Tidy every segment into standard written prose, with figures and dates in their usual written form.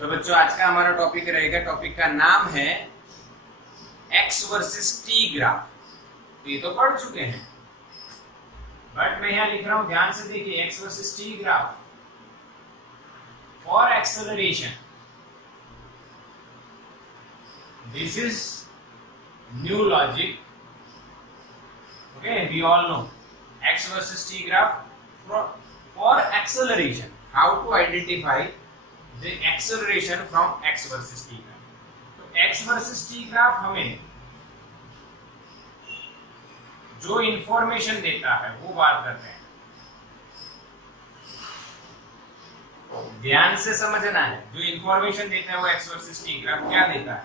तो बच्चों आज का हमारा टॉपिक रहेगा, टॉपिक का नाम है एक्स वर्सेस टी ग्राफ। तो ये तो पढ़ चुके हैं, बट मैं यहां लिख रहा हूं, ध्यान से देखिए, x versus T graph for acceleration. This is new logic, okay, we all know x versus t graph for acceleration. How to identify the acceleration from x versus t graph? तो x versus t graph हमें जो information देता है वो बात करते हैं, ध्यान से समझना है। जो इंफॉर्मेशन देता है वो x versus t ग्राफ क्या देता है?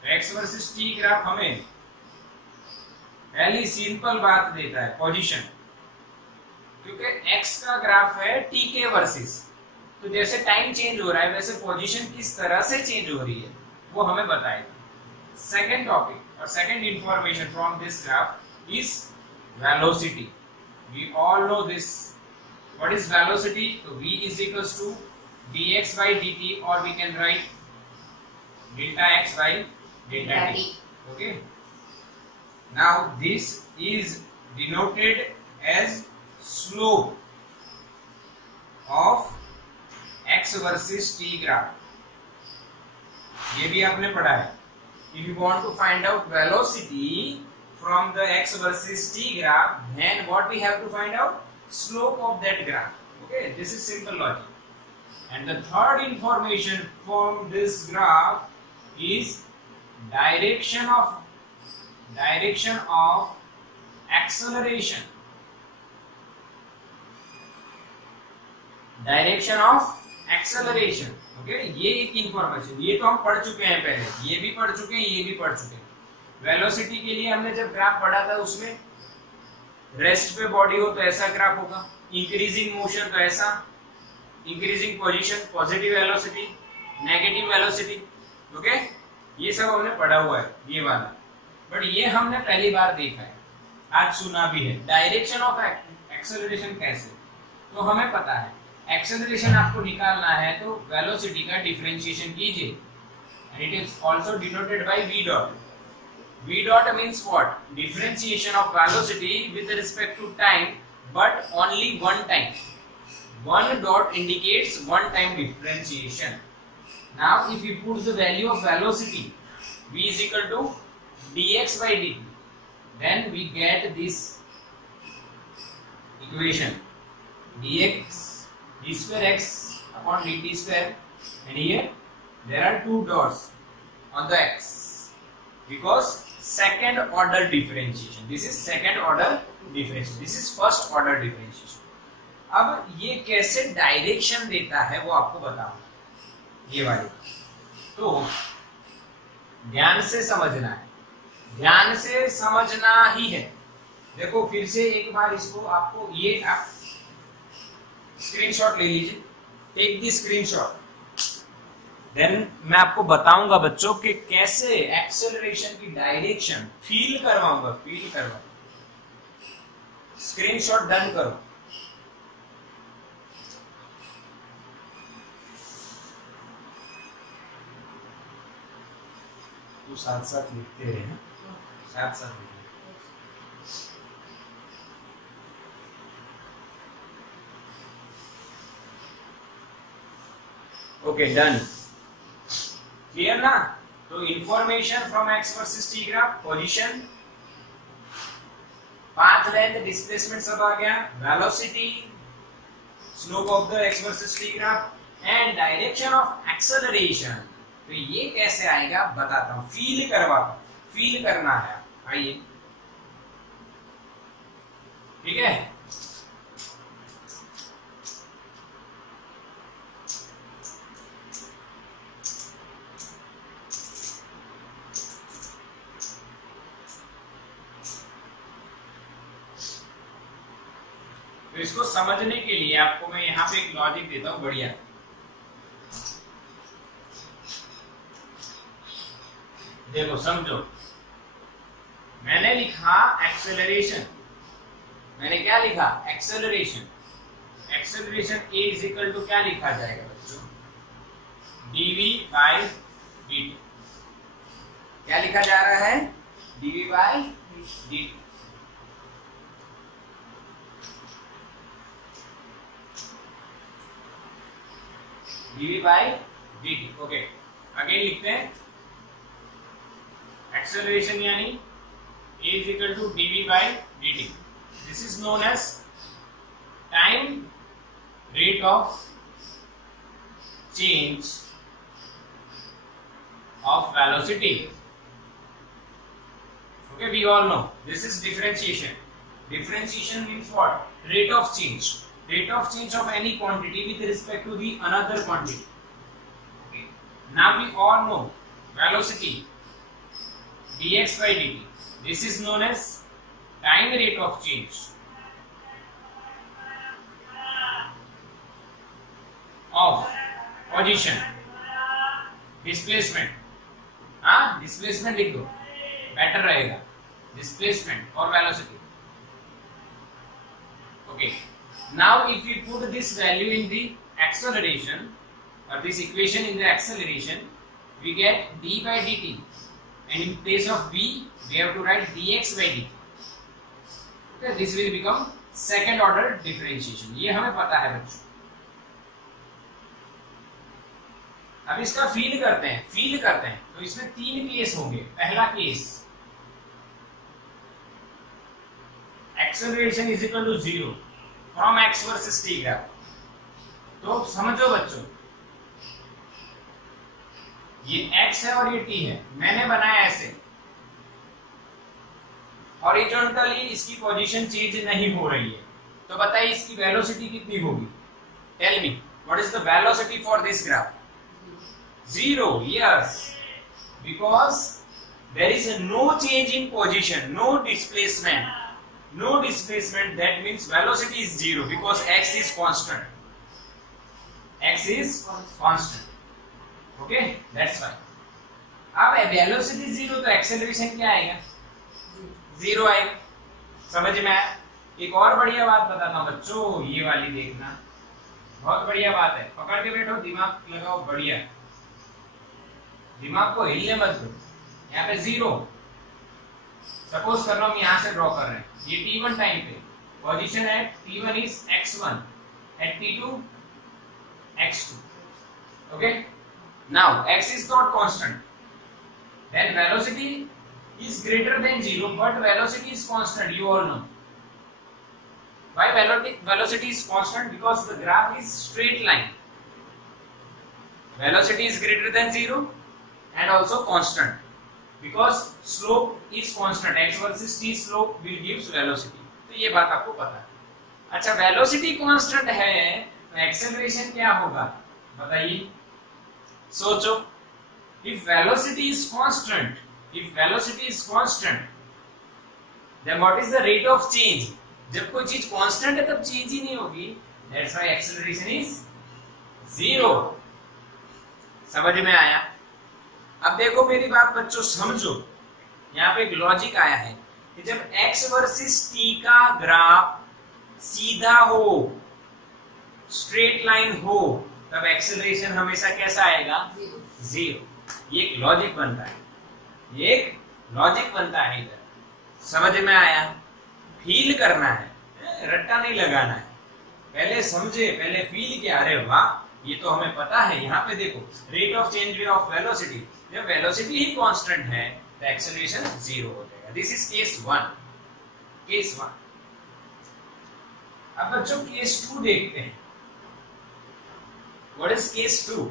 तो x versus t ग्राफ हमें पहली सिंपल बात देता है, पोजीशन, क्योंकि x का ग्राफ है t के वर्सेस, तो जैसे टाइम चेंज हो रहा है वैसे पोजीशन किस तरह से चेंज हो रही है वो हमें बताएगा। सेकंड टॉपिक और second information from this graph is velocity. We all know this, what is velocity? तो v is equals to dx by dt, or we can write delta x by delta t. Okay. Now this is denoted as slope of x versus t graph. ये भी आपने पढ़ा है। If you want to find out velocity from the x versus t graph, then what we have to find out? Slope of that graph. Okay, this is simple logic. And the third information from this graph is direction of acceleration. Direction of acceleration. Okay, ये एक information, ये तो हम पढ़ चुके हैं पहले, ये भी पढ़ चुके हैं, ये भी पढ़ चुके हैं। वेलोसिटी के लिए हमने जब ग्राफ पढ़ा था उसमें रेस्ट पे बॉडी हो तो ऐसा ग्राफ होगा, इंक्रीजिंग मोशन तो ऐसा, increasing position positive velocity, negative velocity. Okay, ये सब हमने पढ़ा हुआ है ये वाला, बट ये हमने पहली बार देखा है, आज सुना भी है। डायरेक्शन ऑफ एक्सेलरेशन कैसे? तो हमें पता है एक्सेलरेशन आपको निकालना है तो वेलोसिटी का डिफरेंशिएशन कीजिए, and it is also denoted by v dot. v dot means what? Differentiation of velocity with respect to time, but only one time. One dot indicates one time differentiation. Now if you put the value of velocity v is equal to dx by dt, then we get this equation dx d square x upon dt square, and here there are two dots on the x because second order differentiation. This is second order differentiation, this is first order differentiation. अब ये कैसे direction देता है वो आपको बताऊं, ये वाली। तो ध्यान से समझना है, ध्यान से समझना ही है। देखो फिर से एक बार इसको, आपको ये आप स्क्रीनशॉट ले लीजिए, टेक दी स्क्रीनशॉट, देन मैं आपको बताऊंगा बच्चों कि कैसे एक्सेलरेशन की डायरेक्शन फील करवाऊंगा, फील करवाऊंगा। स्क्रीनशॉट डन करो। तो साथ साथ लिखते रहे, साथ साथ लिखते। ओके, डन, क्लियर ना? तो information from x versus T graph, position, path length, displacement सब आ गया, velocity, slope of the x versus T graph and direction of acceleration. तो ये कैसे आएगा बताता हूं, फील करवाता, फील करना है। आइए, ठीक है। तो इसको समझने के लिए आपको मैं यहां पे एक लॉजिक देता हूं, बढ़िया। देखो समझो, मैंने लिखा एक्सेलरेशन, मैंने क्या लिखा? Acceleration. Acceleration a is equal to क्या लिखा जाएगा बच्चों? dv by dt। क्या लिखा जा रहा है? dv by dt। dv by dt। Okay, again लिखते हैं एक्सेलरेशन यानी a is equal to dv by dt। This is known as time rate of change of velocity। Okay, we all know this is differentiation। Differentiation means what? Rate of change। Rate of change of any quantity with respect to the another quantity। Okay, now we all know velocity dx by dt। This is known as time rate of change of position, displacement। हाँ, displacement लिख दो, better रहेगा। displacement और velocity। Okay, now if we put this value in the acceleration or this equation in the acceleration, we get d by dt, and in place of v we have to write dx by dt। Okay, this will become second order differentiation। ये हमें पता है बच्चों। अब इसका feel करते हैं तो इसमें 3 केस होंगे। पहला case, acceleration is equal to 0 from x versus t graph. तो समझो बच्चों, ये x है और ये t है, मैंने बनाया ऐसे, हॉरिजॉन्टली इसकी पोजीशन चेंज नहीं हो रही है, तो बताइए इसकी वेलोसिटी कितनी होगी? Tell me what is the velocity for this graph? 0। yes, because there is no change in position, no displacement, that means velocity is 0 because x is constant। okay, that's why। अब velocity 0 तो acceleration क्या आएगा? 0 आएगा। समझ में आया? एक और बढ़िया बात बताता हूं बच्चों, ये वाली देखना, बहुत बढ़िया बात है, पकड़ के बैठो, दिमाग लगाओ, बढ़िया, दिमाग को हिलने मत दो। यहाँ पे 0, सपोज कर लो हम यहाँ से ड्रॉ कर रहे हैं, ये t1 टाइम पे पोजीशन है, t1 is x1 at t2 x2। Okay, now x is not constant, then velocity is greater than 0 but velocity is constant, you all know why velocity is constant, because the graph is straight line, velocity is greater than 0 and also constant because slope is constant, x versus t slope will gives velocity। तो ये बात आपको पता है। अच्छा, velocity constant है तो acceleration क्या होगा बताइए, सोचो। if velocity is constant then what is the rate of change? जब कोई चीज कांस्टेंट है तब चेंज ही नहीं होगी, that's why acceleration is 0। समझ में आया? अब देखो मेरी बात बच्चों, समझो, यहाँ पे एक लॉजिक आया है कि जब x वर्सेस t का ग्राफ सीधा हो, स्ट्रेट लाइन हो, तब एक्सेलरेशन हमेशा कैसा आएगा? 0। ये एक लॉजिक बनता है, इधर समझ में आया? फील करना है, रट्टा नहीं लगाना है, पहले समझे, पहले फील किया, अरे वाह ये तो हमें पता है। यहाँ पे देखो, rate of change of velocity, जब वेलोसिटी ही कांस्टेंट है तो एक्सेलरेशन 0 हो जाएगा। This is case 1। अब बच्चों केस 2 देखते हैं। What is case 2?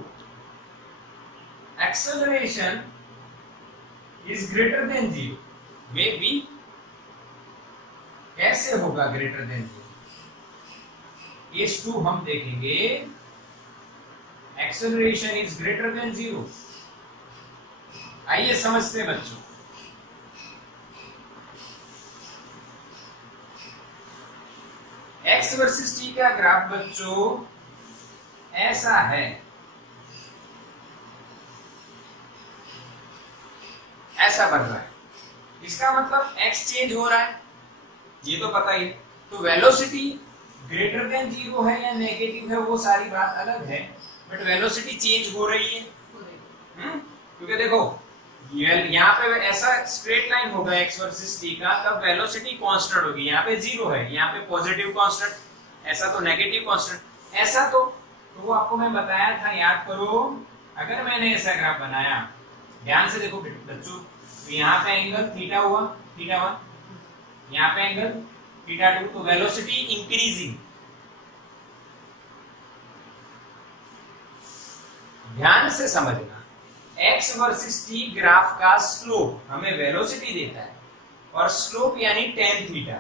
Acceleration is greater than 0। May be कैसे होगा ग्रेटर देन 0? केस 2 हम देखेंगे, एक्सेलरेशन इज ग्रेटर देन 0। आइए समझते बच्चों। x वर्सेस t का ग्राफ बच्चों ऐसा है, ऐसा बन रहा है, इसका मतलब x चेंज हो रहा है, ये तो पता ही। तो वेलोसिटी ग्रेटर देन 0 है या नेगेटिव है वो सारी बात अलग है, बट वेलोसिटी चेंज हो रही है। क्योंकि देखो यहाँ पे ऐसा स्ट्रेट लाइन होगा x वर्सेस t का, तब वेलोसिटी कांस्टेंट होगी। यहाँ पे 0 है, यहाँ पे पॉजिटिव कांस्टेंट, ऐसा तो नेगेटिव कांस्टेंट। ऐसा तो वो आपको मैं बताया था, याद करो। अगर मैंने ऐसा ग्राफ बनाया, ध्यान से देखो बच्चों, तो यहाँ पे एंगल थीटा हुआ, थीटा 1, यहाँ पे एंगल थीटा 2, तो वेलोसिटी इंक्रीजिंग। ध्यान से समझना, x वर्सेस t ग्राफ का स्लोप हमें वेलोसिटी देता है, और स्लोप यानी tan थीटा।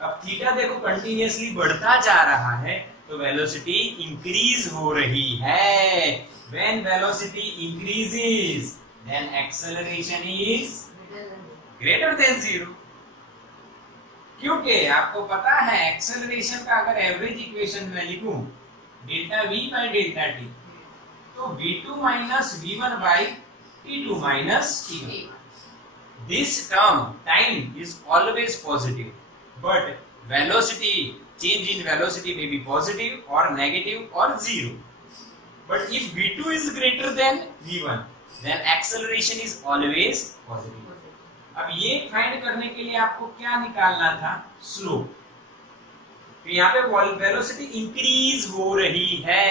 अब थीटा देखो कंटिन्यूअसली बढ़ता जा रहा है, तो वेलोसिटी इंक्रीज हो रही है। When velocity increases then acceleration is greater than 0। क्योंकि आपको पता है एक्सेलरेशन का अगर एवरेज इक्वेशन में लिखूं delta v by delta t, तो v2 minus v1 by t2 minus t1. This term time is always positive, but velocity change in velocity may be positive or negative or 0. But if v2 is greater than v1, then acceleration is always positive. अब ये find करने के लिए आपको क्या निकालना था? Slope. तो यहाँ पे वेलोसिटी इंक्रीज हो रही है,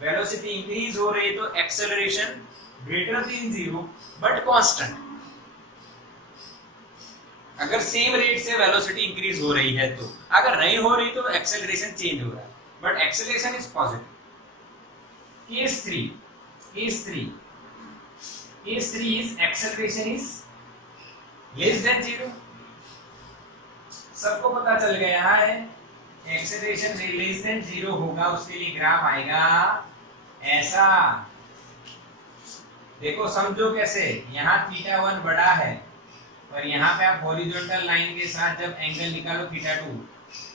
वेलोसिटी इंक्रीज हो रही है, तो acceleration greater than 0 but constant. अगर सेम रेट से वेलोसिटी इंक्रीज हो रही है तो, अगर नहीं हो रही तो एक्सेलरेशन चेंज हो रहा है, but acceleration is positive. Case 3 is acceleration is less than 0। सबको पता चल गया है एक्सेलरेशन लेस देन 0 होगा, उसके लिए ग्राफ आएगा ऐसा। देखो समझो कैसे, यहाँ थीटा 1 बड़ा है और यहाँ पे आप हॉरिजॉन्टल लाइन के साथ जब एंगल निकालो थीटा 2,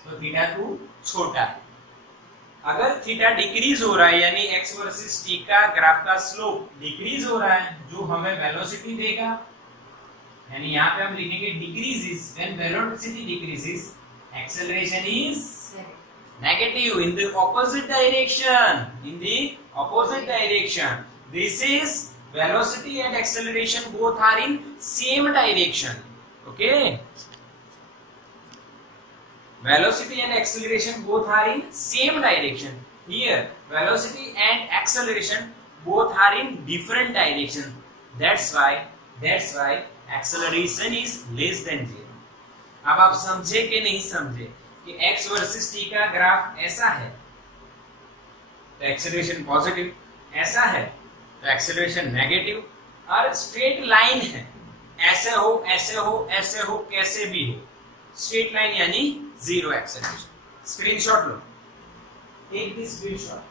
तो थीटा 2 छोटा है। अगर थीटा डिक्रीज हो रहा है, यानी x वर्सेस t का ग्राफ का स्लोप डिक्रीज हो रहा है, जो हमें वेलोसिटी देगा, यानी यहाँ पे हम लिखेंगे decreases. When velocity decreases acceleration is negative in the opposite direction. In the opposite direction, this is velocity and acceleration both are in same direction. Okay, velocity and acceleration both are in same direction. Here velocity and acceleration both are in different direction. That's why acceleration is less than 0. अब आप समझे कि नहीं समझे कि x versus t का graph ऐसा है तो एक्सेलरेशन पॉजिटिव, ऐसा है तो एक्सेलरेशन नेगेटिव, और स्ट्रेट लाइन है, ऐसे हो ऐसे हो ऐसे हो कैसे भी हो, स्ट्रेट लाइन यानी 0 एक्सेलरेशन। स्क्रीनशॉट लो, टेक दिस स्क्रीनशॉट।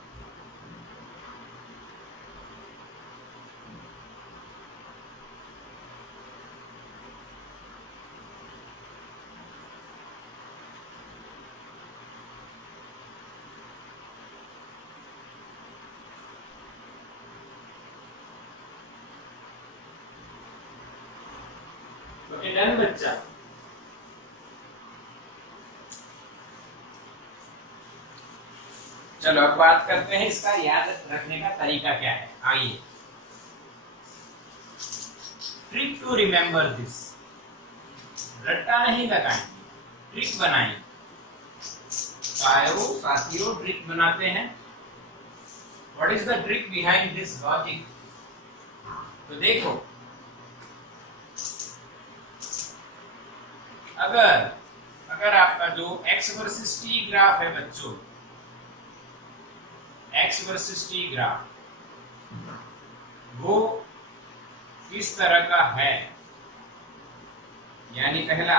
डन बच्चा। चलो अब बात करते हैं इसका याद रखने का तरीका क्या है। आइए, ट्रिक टू रिमेम्बर दिस, रट्टा नहीं लगाएं, ट्रिक बनाएं। साथियों ट्रिक बनाते हैं। What is the trick behind this logic? तो देखो, अगर आपका जो x वर्सेस t ग्राफ है बच्चों, x वर्सेस t ग्राफ, वो किस तरह का है, यानी पहला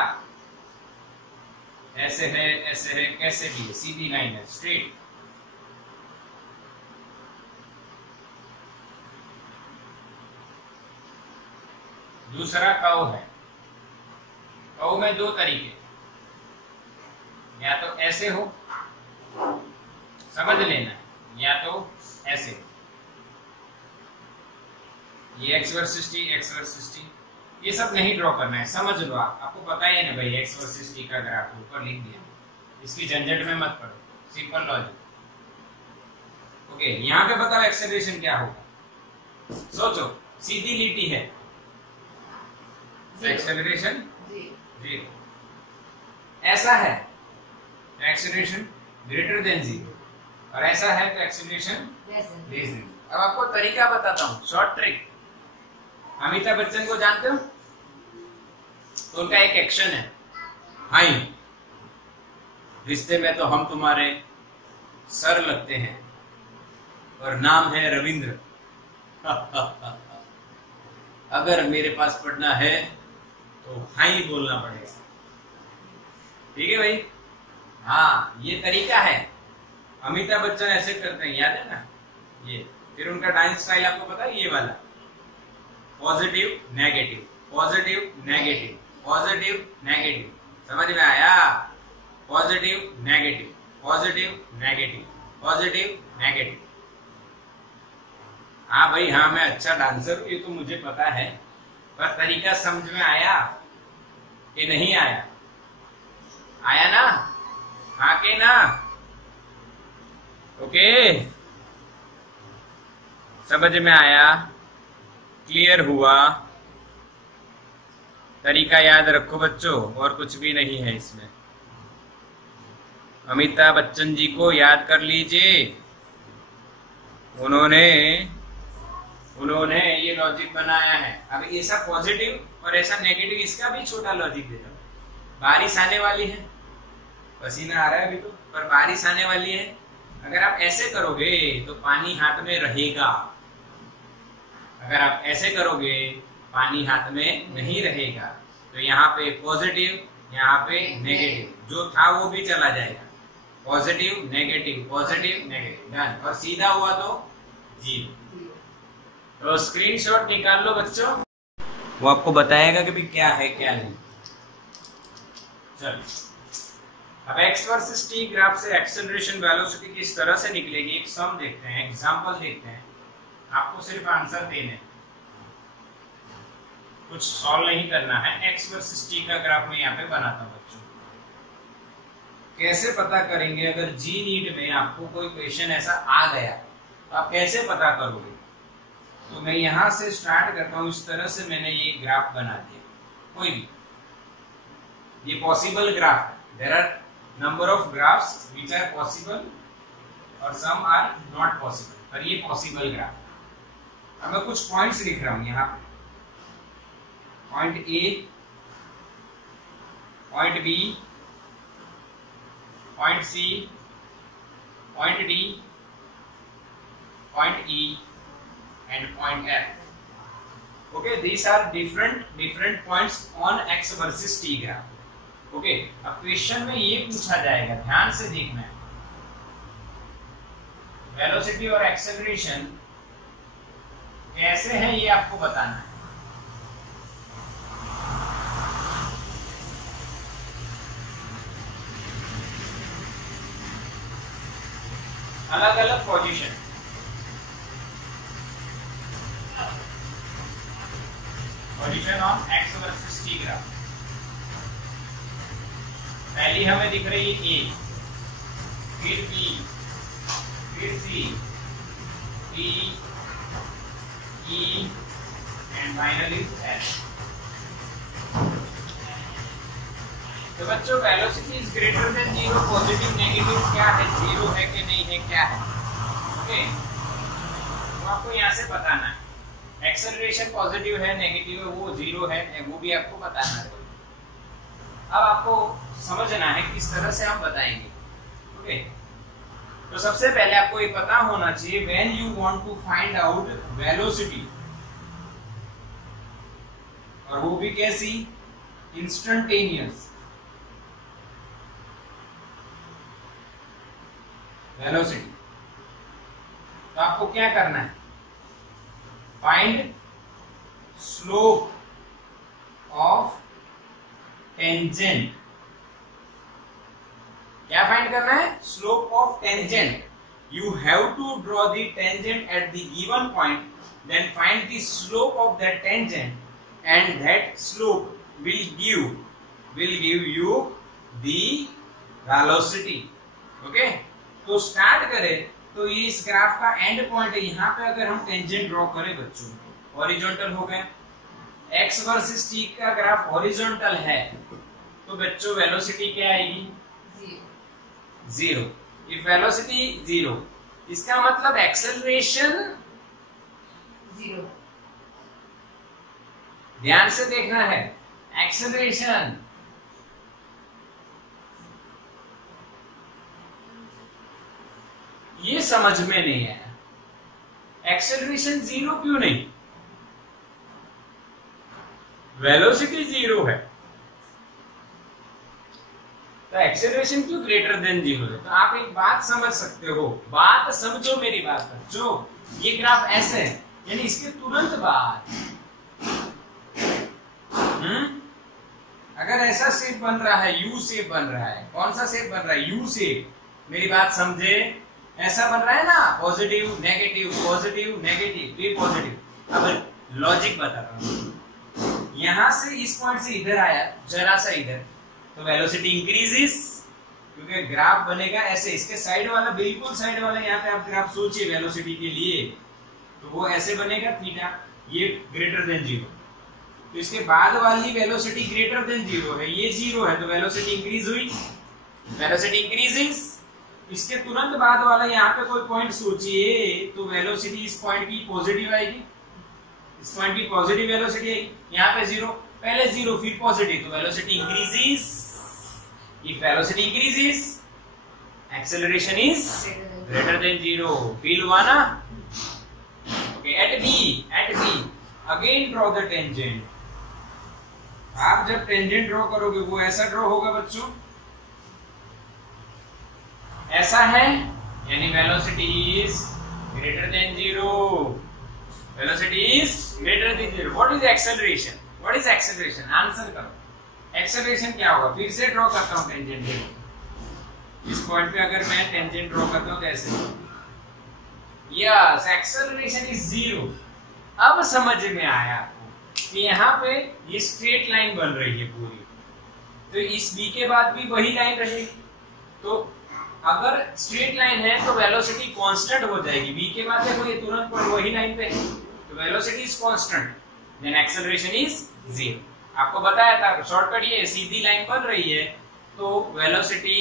ऐसे है कैसे भी है, सीधी लाइन है, स्ट्रेट। दूसरा कर्व है, कर्व में दो तरीके, या तो ऐसे हो, समझ लेना, या तो ऐसे। ये x वर्सेस t, ये सब नहीं ड्रॉ करना है, समझ लो। आपको पता ही है ना भाई, x वर्सेस t का ग्राफ ऊपर लिख दिया, इसकी झंझट में मत पड़ो, सिंपल लॉजिक। ओके, यहाँ पे बताओ एक्सेलरेशन क्या होगा। सोचो, सीधी लिटी है, एक्सेलरेशन 0। ऐसा है तो एक्सेलरेशन ग्रेटर देन 0, और ऐसा है तो एक्सेलरेशन लेस देन। अब आपको तरीका बताता हूँ, शॉर्ट ट्रिक। अमिताभ बच्चन को जानते हो? तो उनका एक एक्शन है, हाय रिश्ते में तो हम तुम्हारे सर लगते हैं और नाम है रविंद्र। अगर मेरे पास पढ़ना है तो हाई बोलना पड़ेगा। ठीक है भाई? हाँ, ये तरीका है। अमिताभ बच्चन ऐसे करते हैं, याद है ना ये। फिर उनका डांस स्टाइल आपको पता है, ये वाला, positive negative, positive negative, positive negative. समझ में आया? Positive negative, positive negative, positive negative. हाँ भाई, हाँ मैं अच्छा डांसर हूँ, ये तो मुझे पता है, पर तरीका समझ में आया कि नहीं आया? आया ना? हाँ के ना? ओके, समझ में आया? क्लियर हुआ? तरीका याद रखो बच्चों, और कुछ भी नहीं है इसमें। अमिताभ बच्चन जी को याद कर लीजिए, उन्होंने ये लॉजिक बनाया है। अब ऐसा पॉजिटिव और ऐसा नेगेटिव, इसका भी छोटा लॉजिक देता हूं। बारिश आने वाली है, पसीना आ रहा है अभी तो, पर बारिश आने वाली है। अगर आप ऐसे करोगे तो पानी हाथ में रहेगा, अगर आप ऐसे करोगे पानी हाथ में नहीं रहेगा। तो यहाँ पे पॉजिटिव, यहाँ पे नेगेटिव, जो था वो भी चला जाएगा। Positive negative, positive negative, done. और सीधा हुआ तो 0। तो स्क्रीनशॉट निकाल लो बच्चों, वो आपको बताएगा कि भी क्या है क्या नहीं। चलो, अब x वर्सेस t ग्राफ से एक्सेलरेशन वेलोसिटी किस तरह से निकलेगी, एक सम देखते हैं, एग्जांपल देखते हैं। आपको सिर्फ आंसर देने, कुछ सॉल्व नहीं करना है। x वर्सेस t का ग्राफ मैं यहाँ पे बनाता हूँ बच्चों। कैसे पता करेंगे? अगर जी नीट में आपको कोई क्वेश्चन ऐसा आ गया तो आप कैसे पता करोगे? तो मैं यहां से स्टार्ट करता हूं। इस तरह से मैंने ये ग्राफ बना दिया, कोई भी, ये पॉसिबल ग्राफ है। There are number of graphs which are possible और सम आर नॉट पॉसिबल, पर ये पॉसिबल ग्राफ है। अब मैं कुछ पॉइंट्स लिख रहा हूं यहाँ पे, point A, point B, point C, point D, point E and point F. Okay, these are different points on x versus t graph. Okay, अब क्वेश्चन में ये पूछा जाएगा, ध्यान से देखना है। वेलोसिटी और एक्सेलरेशन कैसे है ये आपको बताना है। अलग अलग position, position on x versus t graph. पहली हमें दिख रही है A, फिर B, फिर C, D, E and finally F। तो बच्चों, velocity is greater than 0, positive negative क्या है, 0 है कि नहीं है, क्या है। ओके, तो आपको यहाँ से बताना है। एक्सेलरेशन पॉजिटिव है, नेगेटिव है, वो 0 है, वो भी आपको बताना है। अब आपको समझना है किस तरह से हम बताएंगे। ओके, तो सबसे पहले आपको ये पता होना चाहिए, when you want to find out velocity, और वो भी कैसी, इंस्टेंटेनियस वेलोसिटी। तो आपको क्या करना है, फाइंड स्लोप ऑफ टेंजेंट। क्या फाइंड करना है, slope of tangent. You have to draw the tangent at the given point, then find the slope of that tangent, and that slope will give you the velocity. Okay, तो start करें तो ये इस graph का and point है। यहाँ पे अगर हम टेंजेंट ड्रॉ करें बच्चों, हॉरिजॉन्टल हो गए, x वर्सेस t का ग्राफ हॉरिजॉन्टल है, तो बच्चों वेलोसिटी क्या आएगी? जीरो। इफ वेलोसिटी जीरो, इसका मतलब एक्सेलरेशन जीरो। ध्यान से देखना है, एक्सेलरेशन ये समझ में नहीं आया, एक्सेलरेशन जीरो क्यों नहीं? वेलोसिटी जीरो है तो एक्सेलरेशन क्यों ग्रेटर देन जीरो है? तो आप एक बात समझ सकते हो, बात समझो मेरी बात बच्चों। ये ग्राफ ऐसे है, यानी इसके तुरंत बाद अगर ऐसा शेप बन रहा है, यू शेप बन रहा है, कौन सा शेप बन रहा है? U shape. मेरी बात समझे, ऐसा बन रहा है ना, पॉजिटिव नेगेटिव पॉजिटिव नेगेटिव फिर पॉजिटिव। अब लॉजिक बताता हूं, यहां से इस पॉइंट से इधर आया, जरा सा इधर, तो वेलोसिटी इंक्रीजेस, क्योंकि ग्राफ बनेगा ऐसे, इसके साइड वाला, बिल्कुल साइड वाला, यहाँ पे आप ग्राफ सोचिए वेलोसिटी के लिए, तो वो ऐसे बनेगा थीटा, ये ग्रेटर देन जीरो। तो इसके बाद वाली वेलोसिटी ग्रेटर देन जीरो है, ये जीरो है, तो वेलोसिटी इंक्रीज हुई, वेलोसिटी इंक्रीजेस। इसके तुरंत बाद वाला यहाँ पे कोई पॉइंट सोचिए, तो वेलोसिटी इस पॉइंट की पॉजिटिव आएगी, इस पॉइंट की पॉजिटिव वेलोसिटी आएगी, यहाँ पे जीरो, पहले जीरो फिर पॉजिटिव, तो velocity increases. If velocity increases, acceleration is greater than zero. Feel हुआ ना? Okay, at B again draw the tangent. आप जब टेंजेंट ड्रॉ करोगे वो ऐसा ड्रॉ होगा बच्चों, ऐसा है, यानी velocity is greater than zero, velocity is greater than zero. What is acceleration? What is acceleration? Answer करो, एक्सेलरेशन क्या होगा? फिर से ड्रॉ करता हूं टेंजेंट। इस पॉइंट पे अगर मैं टेंजेंट ड्रॉ करता हूं तो ऐसे, यस, एक्सेलरेशन इज जीरो। अब समझ में आया आपको कि यहाँ पे ये स्ट्रेट लाइन बन रही है पूरी, तो इस बी के बाद भी वही लाइन रहेगी। तो अगर स्ट्रेट लाइन है तो वेलोसिटी कांस्टेंट हो जाएगी, बी के बाद देखो ये तुरंत पर वही लाइन पे है, तो velocity is constant, then acceleration is zero. आपको बताया था शॉर्टकट, ये सीधी लाइन बन रही है तो वेलोसिटी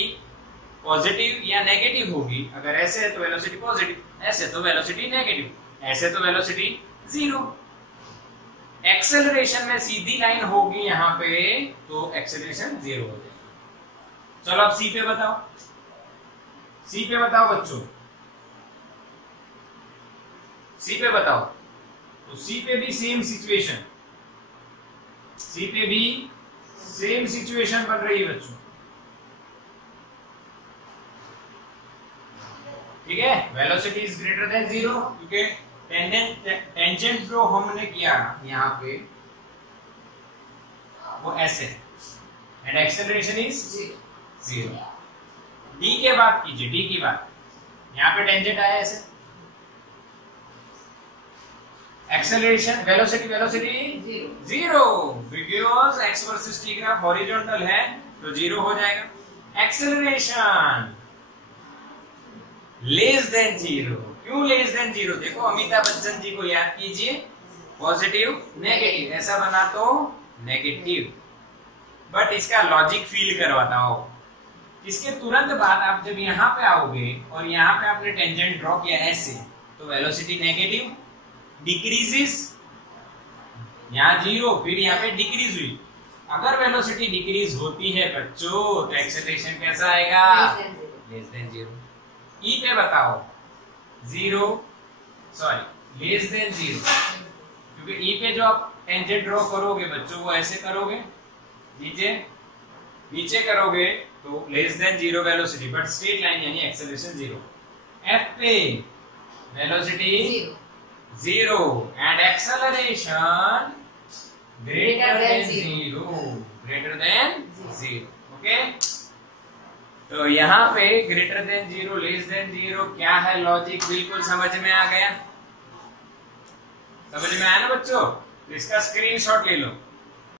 पॉजिटिव या नेगेटिव होगी। अगर ऐसे है तो वेलोसिटी पॉजिटिव, ऐसे तो वेलोसिटी नेगेटिव, ऐसे तो वेलोसिटी जीरो। एक्सेलरेशन में सीधी लाइन होगी यहाँ पे तो एक्सेलरेशन जीरो हो जाएगा। चलो अब सी पे बताओ, सी पे बताओ बच्चों, सी पे बताओ। तो सी पे भी सेम सिचुएशन, सी पे भी सेम सिचुएशन बन रही है बच्चों, ठीक है। Velocity is greater than zero, क्योंकि टेंजेंट जो हमने किया यहाँ पे वो ऐसे है, and acceleration is zero. D के बाद कीजिए, डी की बात, यहाँ पे टेंजेंट आया ऐसे, acceleration velocity zero, because x versus T graph horizontal है तो जीरो हो जाएगा। एक्सेलरेशन लेस देन जीरो, क्यों लेस देन जीरो? देखो अमिताभ बच्चन जी को याद कीजिए, पॉजिटिव नेगेटिव, ऐसा बना तो नेगेटिव, बट इसका लॉजिक फील करवाता हो। इसके तुरंत बाद आप जब यहाँ पे आओगे और यहाँ पे आपने टेंजेंट ड्रॉ किया ऐसे, तो वेलोसिटी नेगेटिव डिक्रीजेस, यहाँ जीरो, फिर यहाँ पे डिक्रीज हुई। अगर वेलोसिटी डिक्रीज होती है बच्चों तो एक्सेलरेशन कैसा आएगा? Less than zero. ई पे बताओ, zero, sorry less than zero, क्योंकि ई पे जो आप टेंजेंट ड्रॉ करोगे बच्चों वो ऐसे करोगे, नीचे नीचे करोगे तो less than zero velocity, but straight line यानी एक्सेलरेशन जीरो। एफ पे velocity zero and acceleration greater than zero, greater than zero. Okay, तो यहाँ पे greater than zero, less than zero, क्या है लॉजिक? बिल्कुल समझ में आ गया, समझ में आया ना बच्चों? तो इसका स्क्रीनशॉट ले लो।